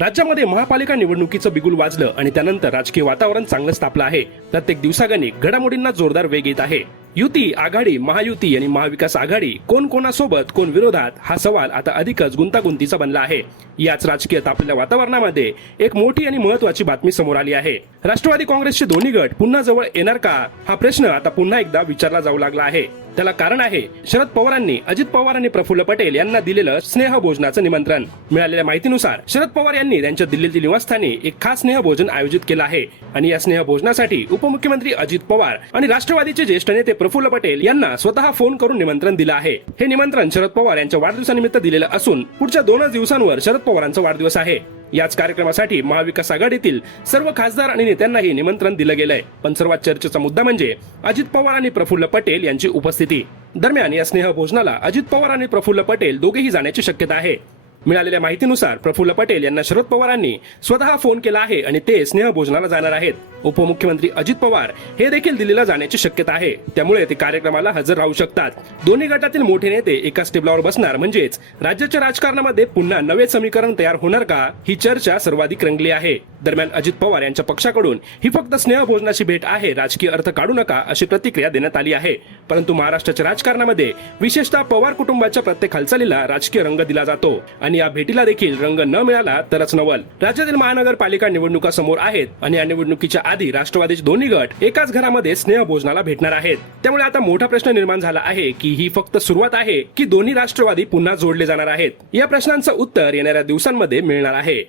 राज्यामध्ये महापालिका निवडणुकीचं बिगुल वाजलं आणि त्यानंतर राजकीय वातावरण चांगलं तापलं आहे. प्रत्येक दिवसागणिक घडामोडींना जोरदार वेग येत आहे. युती आघाडी महायुती आणि महाविकास आघाडी कोण कोणासोबत कोण विरोधात हा सवाल आता अधिकच गुंतागुंतीचा बनला आहे. याच राजकीय तापलेल्या वातावरणामध्ये एक मोठी आणि महत्वाची बातमी समोर आली आहे. राष्ट्रवादी काँग्रेसचे दोन्ही गट पुन्हा जवळ येणार का? हा प्रश्न आता पुन्हा एकदा विचारला जाऊ लागला आहे. त्याला कारण आहे शरद पवारांनी अजित पवार आणि प्रफुल्ल पटेल यांना दिलेलं स्नेह भोजनाचं निमंत्रण. मिळालेल्या माहितीनुसार शरद पवार यांनी त्यांच्या दिल्लीतील निवासस्थानी एक खास स्नेह भोजन आयोजित केलं आहे. आणि या स्नेह भोजनासाठी उपमुख्यमंत्री अजित पवार आणि राष्ट्रवादीचे ज्येष्ठ नेते प्रफुल्ल पटेल यांना स्वतः फोन करून निमंत्रण दिलं आहे. हे निमंत्रण शरद पवार यांच्या वाढदिवसानिमित्त दिलेलं असून पुढच्या दोनच दिवसांवर शरद पवारांचा वाढदिवस आहे. याच कार्यक्रमासाठी महाविकास आघाडीतील सर्व खासदार आणि नेत्यांनाही निमंत्रण दिलं गेलंय. पण सर्वात चर्चेचा मुद्दा म्हणजे अजित पवार आणि प्रफुल्ल पटेल यांची उपस्थिती. दरम्यान या स्नेह भोजनाला अजित पवार आणि प्रफुल्ल पटेल दोघेही जाण्याची शक्यता आहे. मिळालेल्या माहितीनुसार प्रफुल्ल पटेल यांना शरद पवारांनी स्वतः फोन केला आहे आणि ते स्नेह भोजनाला जाणार आहेत. उपमुख्यमंत्री अजित पवार हे देखील दिल्लीला जाण्याची शक्यता आहे. त्यामुळे ते कार्यक्रमाला हजर राहू शकतात. दोन्ही गटातील मोठे नेते एकाच टेबलावर बसणार. म्हणजेच राज्याच्या राजकारणामध्ये पुन्हा नवे समीकरण तयार होणार का? ही चर्चा सर्वाधिक रंगली आहे. दरम्यान अजित पवार यांच्या पक्षाकडून ही फक्त स्नेहभोजनाची भेट आहे राजकीय अर्थ काढू नका अशी प्रतिक्रिया देण्यात आली आहे. परंतु महाराष्ट्राच्या राजकारणामध्ये विशेषतः पवार कुटुंबाच्या प्रत्येक हालचालीला राजकीय रंग दिला जातो आणि या भेटीला देखील रंग न मिळाला तरच नवल. राज्यातील महानगरपालिका निवडणुका समोर आहेत आणि या निवडणुकीच्या आधी राष्ट्रवादीचे दोन्ही गट एकाच घरामध्ये स्नेहभोजनाला भेटणार आहेत. त्यामुळे आता मोठा प्रश्न निर्माण झाला आहे की ही फक्त सुरुवात आहे की दोन्ही राष्ट्रवादी पुन्हा जोडले जाणार आहेत? या प्रश्नांचं उत्तर येणाऱ्या दिवसांमध्ये मिळणार आहे.